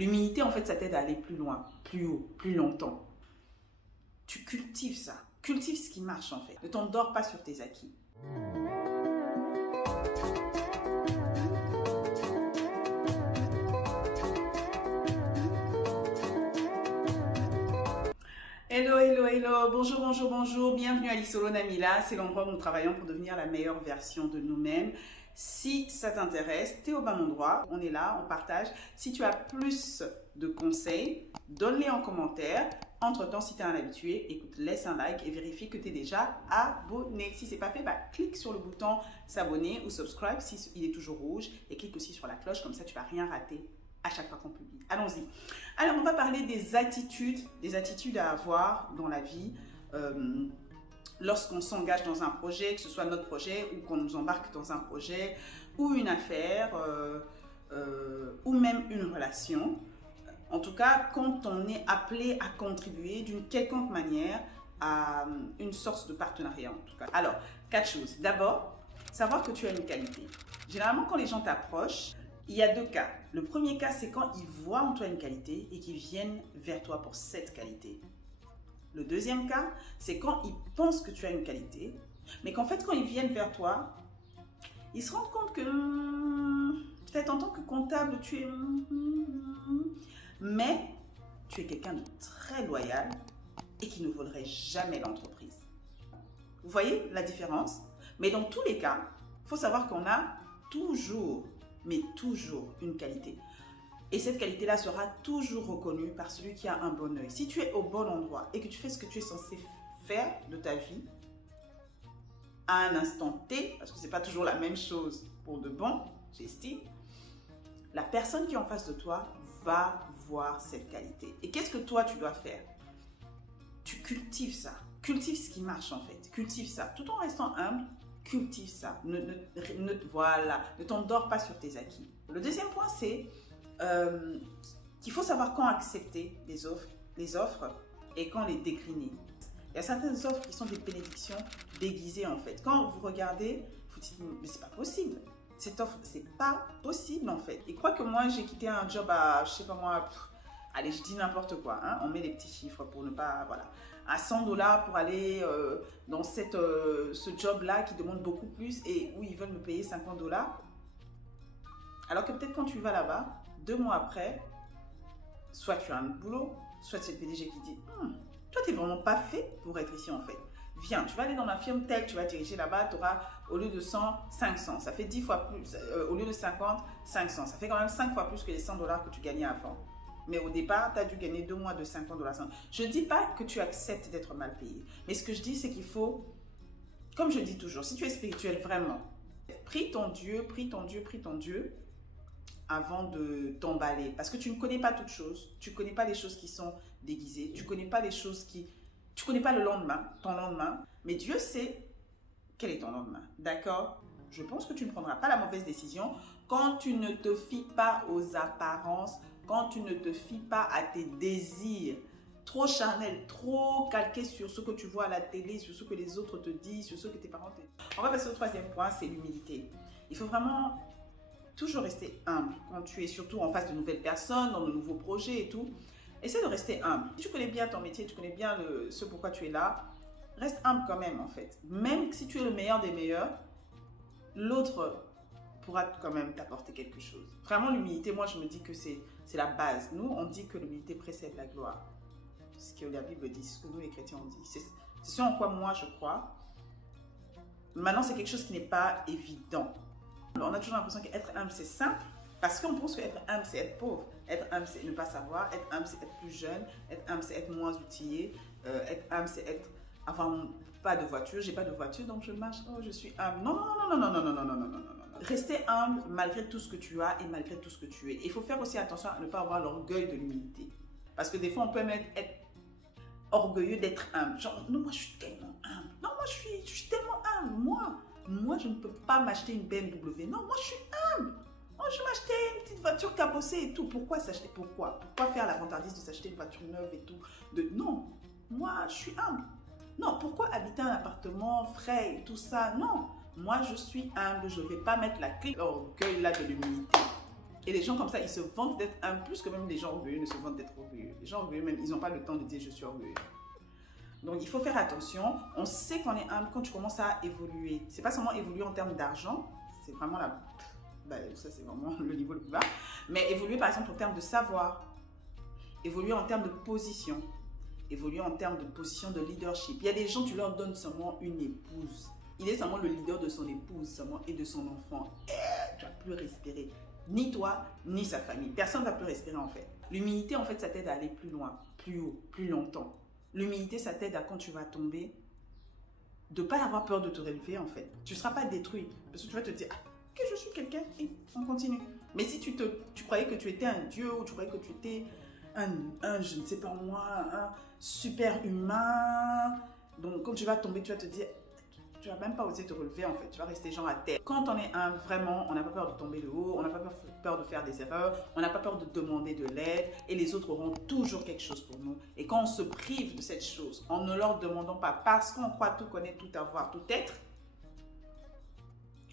L'humilité, en fait, ça t'aide à aller plus loin, plus haut, plus longtemps. Tu cultives ça. Cultive ce qui marche, en fait. Ne t'endors pas sur tes acquis. Hello, hello, hello, bonjour, bonjour, bonjour, bienvenue à l'Isolo Namila, c'est l'endroit où nous travaillons pour devenir la meilleure version de nous-mêmes. Si ça t'intéresse, t'es au bon endroit, on est là, on partage. Si tu as plus de conseils, donne-les en commentaire. Entre-temps, si tu es un habitué, écoute, laisse un like et vérifie que tu es déjà abonné. Si ce n'est pas fait, clique sur le bouton s'abonner ou subscribe si il est toujours rouge et clique aussi sur la cloche, comme ça tu ne vas rien rater à chaque fois qu'on publie. Allons-y. Alors, on va parler des attitudes à avoir dans la vie lorsqu'on s'engage dans un projet, que ce soit notre projet ou qu'on nous embarque dans un projet ou une affaire ou même une relation. En tout cas, quand on est appelé à contribuer d'une quelconque manière à une sorte de partenariat en tout cas. Alors, 4 choses. D'abord, savoir que tu as une qualité. Généralement, quand les gens t'approchent, il y a 2 cas. Le premier cas, c'est quand ils voient en toi une qualité et qu'ils viennent vers toi pour cette qualité. Le deuxième cas, c'est quand ils pensent que tu as une qualité, mais qu'en fait, quand ils viennent vers toi, ils se rendent compte que peut-être en tant que comptable, tu es... mais tu es quelqu'un de très loyal et qui ne volerait jamais l'entreprise. Vous voyez la différence? Mais dans tous les cas, il faut savoir qu'on a toujours, mais toujours une qualité. Et cette qualité-là sera toujours reconnue par celui qui a un bon œil. Si tu es au bon endroit et que tu fais ce que tu es censé faire de ta vie, à un instant T, parce que ce n'est pas toujours la même chose pour de bon, j'estime, la personne qui est en face de toi va voir cette qualité. Et qu'est-ce que toi, tu dois faire? Tu cultives ça. Cultive ce qui marche en fait. Cultive ça. Tout en restant humble, cultive ça. Voilà. Ne t'endors pas sur tes acquis. Le deuxième point, c'est qu'il faut savoir quand accepter les offres et quand les décliner. Il y a certaines offres qui sont des bénédictions déguisées en fait. Quand vous regardez, vous dites, mais c'est pas possible. Cette offre, c'est pas possible en fait. Et crois que moi, j'ai quitté un job à, je sais pas moi, allez, je dis n'importe quoi, hein, on met les petits chiffres pour ne pas, voilà, à 100 $ pour aller dans ce job-là qui demande beaucoup plus et où ils veulent me payer 50 $. Alors que peut-être quand tu vas là-bas, 2 mois après, soit tu as un boulot, soit c'est le PDG qui dit toi, tu n'es vraiment pas fait pour être ici en fait. Viens, tu vas aller dans la firme telle, tu vas diriger là-bas, tu auras au lieu de 100, 500. Ça fait 10 fois plus, au lieu de 50, 500. Ça fait quand même 5 fois plus que les 100 $ que tu gagnais avant. Mais au départ, tu as dû gagner 2 mois de 50 $. Je ne dis pas que tu acceptes d'être mal payé. Mais ce que je dis, c'est qu'il faut, comme je dis toujours, si tu es spirituel vraiment, prie ton Dieu avant de t'emballer. Parce que tu ne connais pas toutes choses. Tu ne connais pas les choses qui sont déguisées. Tu ne connais pas les choses qui... Tu ne connais pas le lendemain, ton lendemain. Mais Dieu sait quel est ton lendemain. D'accord? Je pense que tu ne prendras pas la mauvaise décision quand tu ne te fies pas aux apparences, quand tu ne te fies pas à tes désirs trop charnels, trop calqués sur ce que tu vois à la télé, sur ce que les autres te disent, sur ce que tes parents te disent. On va passer au troisième point, c'est l'humilité. Il faut vraiment toujours rester humble quand tu es surtout en face de nouvelles personnes, dans de nouveaux projets et tout. Essaie de rester humble. Si tu connais bien ton métier, tu connais bien ce pourquoi tu es là, reste humble quand même en fait. Même si tu es le meilleur des meilleurs, l'autre pourra quand même t'apporter quelque chose. Vraiment l'humilité, moi je me dis que c'est la base. Nous, on dit que l'humilité précède la gloire. Ce que la Bible dit, ce que nous les chrétiens on dit. C'est ce en quoi moi je crois. Maintenant, c'est quelque chose qui n'est pas évident. On a toujours l'impression qu'être humble, c'est simple, parce qu'on pense qu'être humble, c'est être pauvre. Être humble, c'est ne pas savoir. Être humble, c'est être plus jeune. Être humble, c'est être moins outillé. Être humble, c'est avoir pas de voiture. J'ai pas de voiture, donc je marche. Oh, je suis humble. Non, non, non, non, non, non, non, non, non, non, non. Rester humble malgré tout ce que tu as et malgré tout ce que tu es. Il faut faire aussi attention à ne pas avoir l'orgueil de l'humilité. Parce que des fois, on peut même être orgueilleux d'être humble. Genre, non, moi, je suis tellement humble. Non, moi, je suis tellement humble. Moi, je ne peux pas m'acheter une BMW. Non, moi, je suis humble. Oh, je vais m'acheter une petite voiture cabossée et tout. Pourquoi s'acheter? Pourquoi faire la vantardise de s'acheter une voiture neuve et tout? Non, moi, je suis humble. Non, pourquoi habiter un appartement frais et tout ça? Non, moi, je suis humble. Je ne vais pas mettre la clé. L'orgueil là de l'humilité. Et les gens comme ça, ils se vantent d'être humbles, plus que même les gens orgueilleux ne se vantent d'être orgueilleux. Les gens orgueilleux, même, ils n'ont pas le temps de dire je suis orgueilleux. Donc, il faut faire attention. On sait qu'on est humble quand tu commences à évoluer. C'est pas seulement évoluer en termes d'argent, c'est vraiment la... ça, c'est vraiment le niveau le plus bas. Mais évoluer, par exemple, en termes de savoir, évoluer en termes de position, évoluer en termes de position de leadership. Il y a des gens, tu leur donnes seulement une épouse. Il est seulement le leader de son épouse seulement et de son enfant. Et tu ne vas plus respirer. Ni toi, ni sa famille. Personne ne va plus respirer en fait. L'humilité, en fait, ça t'aide à aller plus loin, plus haut, plus longtemps. L'humilité, ça t'aide à quand tu vas tomber, de ne pas avoir peur de te relever en fait. Tu ne seras pas détruit. Parce que tu vas te dire, ah, que je suis quelqu'un et on continue. Mais si tu croyais que tu étais un dieu ou tu croyais que tu étais je ne sais pas moi, un super humain. Donc, quand tu vas tomber, tu vas te dire, tu vas même pas oser te relever en fait. Tu vas rester genre à terre. Quand on est un, vraiment, on n'a pas peur de tomber de haut, on n'a pas peur de faire des erreurs, on n'a pas peur de demander de l'aide et les autres auront toujours quelque chose pour nous. Et quand on se prive de cette chose, en ne leur demandant pas parce qu'on croit tout connaître, tout avoir, tout être,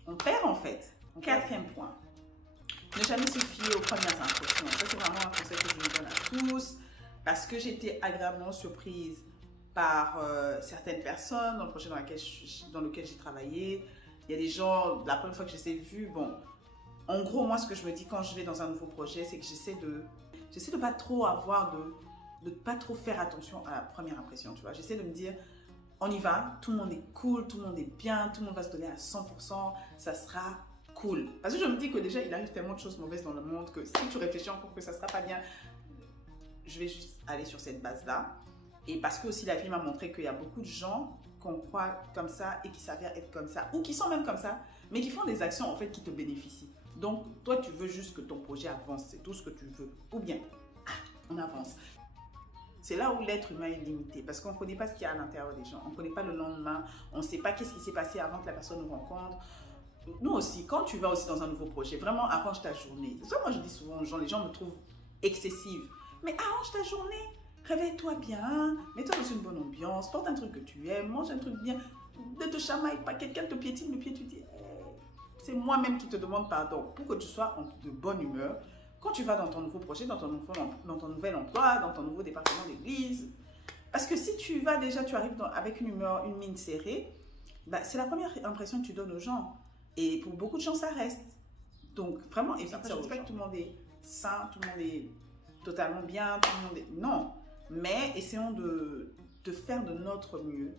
on perd en fait. Quatrième point. Ne jamais se fier aux premières impressions. Ça, c'est vraiment un conseil que je vous donne à tous parce que j'ai été agréablement surprise par certaines personnes dans le projet dans lequel j'ai travaillé. Il y a des gens, la première fois que je les ai vus, bon, en gros, moi, ce que je me dis quand je vais dans un nouveau projet, c'est que j'essaie de pas trop avoir de pas trop faire attention à la première impression, tu vois. J'essaie de me dire, on y va, tout le monde est cool, tout le monde est bien, tout le monde va se donner à 100%, ça sera cool. Parce que je me dis que déjà, il arrive tellement de choses mauvaises dans le monde que si tu réfléchis encore que ça sera pas bien, je vais juste aller sur cette base-là. Et parce que aussi la vie m'a montré qu'il y a beaucoup de gens qu'on croit comme ça et qui s'avèrent être comme ça, ou qui sont même comme ça, mais qui font des actions en fait qui te bénéficient. Donc, toi, tu veux juste que ton projet avance, c'est tout ce que tu veux. Ou bien, on avance. C'est là où l'être humain est limité, parce qu'on ne connaît pas ce qu'il y a à l'intérieur des gens. On ne connaît pas le lendemain, on ne sait pas qu'est-ce qui s'est passé avant que la personne nous rencontre. Nous aussi, quand tu vas aussi dans un nouveau projet, vraiment arrange ta journée. C'est ça, moi je dis souvent aux gens, les gens me trouvent excessive. Mais arrange ta journée, réveille-toi bien, mets-toi dans une bonne ambiance, porte un truc que tu aimes, mange un truc bien, ne te chamaille pas, quelqu'un te piétine le pied, tu dis, c'est moi-même qui te demande pardon pour que tu sois de bonne humeur. Quand tu vas dans ton nouveau projet, dans ton nouvel emploi, dans ton nouveau département d'église. Parce que si tu vas déjà, tu arrives avec une humeur, une mine serrée, bah, c'est la première impression que tu donnes aux gens. Et pour beaucoup de gens, ça reste. Donc, vraiment, et ça, je ne dis pas que tout le monde est sain, tout le monde est totalement bien, tout le monde est... Non. Mais essayons de faire de notre mieux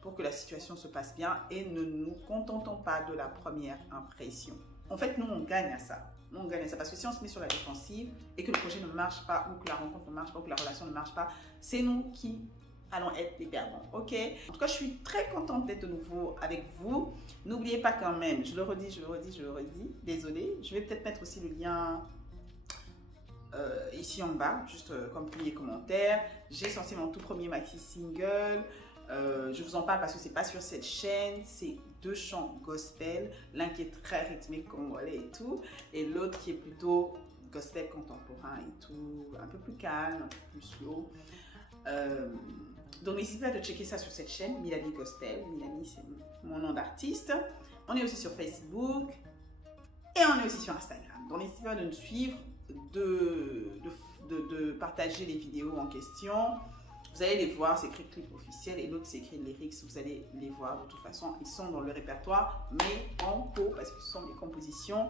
pour que la situation se passe bien et ne nous contentons pas de la première impression. En fait, nous, on gagne à ça. Nous, on gagne à ça parce que si on se met sur la défensive et que le projet ne marche pas ou que la rencontre ne marche pas ou que la relation ne marche pas, c'est nous qui allons être les perdants, ok? En tout cas, je suis très contente d'être de nouveau avec vous. N'oubliez pas quand même, je le redis, désolée. Je vais peut-être mettre aussi le lien ici en bas, juste comme premier commentaire. J'ai sorti mon tout premier maxi single. Je vous en parle parce que c'est pas sur cette chaîne, c'est 2 chants gospel, l'un qui est très rythmé congolais et tout, et l'autre qui est plutôt gospel contemporain et tout, un peu plus calme, un peu plus slow. Donc n'hésitez pas de checker ça sur cette chaîne, Milani Gospel. Milani, c'est mon nom d'artiste. On est aussi sur Facebook et on est aussi sur Instagram. Donc n'hésitez pas de nous suivre, de partager les vidéos en question. Vous allez les voir, c'est écrit clip officiel et l'autre c'est écrit lyrics. Vous allez les voir de toute façon, ils sont dans le répertoire, mais en pot parce que ce sont des compositions.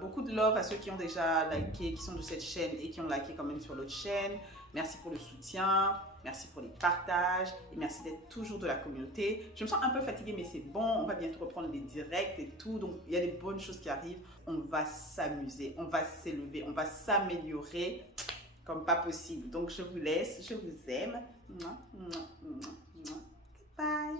Beaucoup de love à ceux qui ont déjà liké, qui sont de cette chaîne et qui ont liké quand même sur l'autre chaîne. Merci pour le soutien, merci pour les partages et merci d'être toujours de la communauté. Je me sens un peu fatiguée mais c'est bon, on va bientôt reprendre les directs et tout. Donc il y a des bonnes choses qui arrivent. On va s'amuser, on va s'élever, on va s'améliorer comme pas possible. Donc je vous laisse, je vous aime. Bye.